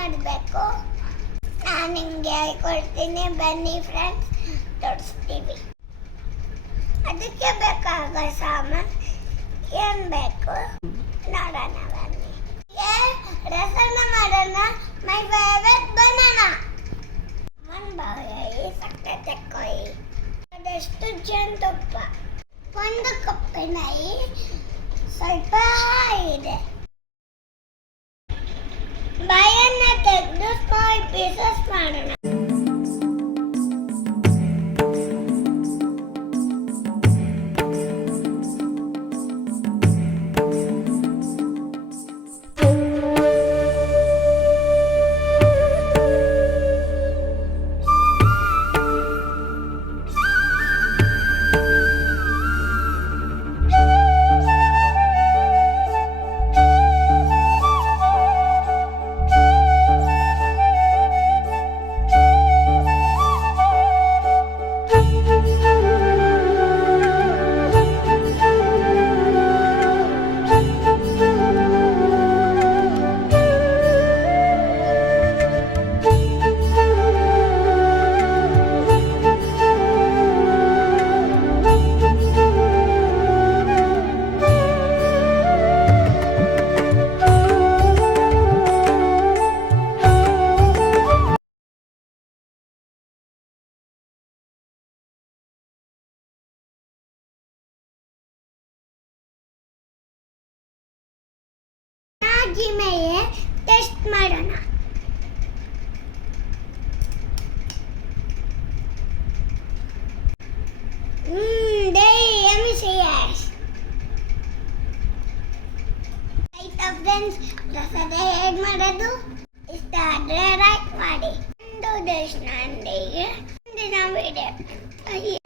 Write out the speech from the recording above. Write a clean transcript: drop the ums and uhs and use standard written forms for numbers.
ಮಾಡಬೇಕು ನಾನು ನಿಮಗೆ ಹೇಳ್ಕೊಡ್ತೀನಿ. ಬನ್ನಿ ಫ್ರೆಂಡ್ಸ್, ತೋರಿಸ್ತೀವಿ. ಅದಕ್ಕೆ ಬೇಕಾಗೋ ಸಾಮಾನು ಏನು ಬೇಕು ನೋಡೋಣ ಬನ್ನಿ. ರಸನ ಮಾಡೋಣ. ಮೈ ಫೇವರೆಟ್ ಬನಾನಾ. ಸಕ್ಕರೆ ತಕ್ಕೊಯಿ. ಅದಷ್ಟು ಜೇನುತುಪ್ಪ, 1 ಕಪ್ಪಿನ ಸ್ವಲ್ಪ ಇದೆ. ಬಾಯನ್ನ ತೆಗೆದು ಸ್ಮಾಲ್ ಪೀಸಸ್ ಮಾಡೋಣ. ಮೇಲೆ ಟೆಸ್ಟ್ ಮಾಡೋಣ. ಫ್ರೆಂಡ್ಸ್, ಪ್ರಸಾದ ಹೇಗೆ ಮಾಡೋದು ಇಷ್ಟ ಆದರೆ ಲೈಕ್ ಮಾಡಿ. ಮುಂದಿನ ವಿಡಿಯೋ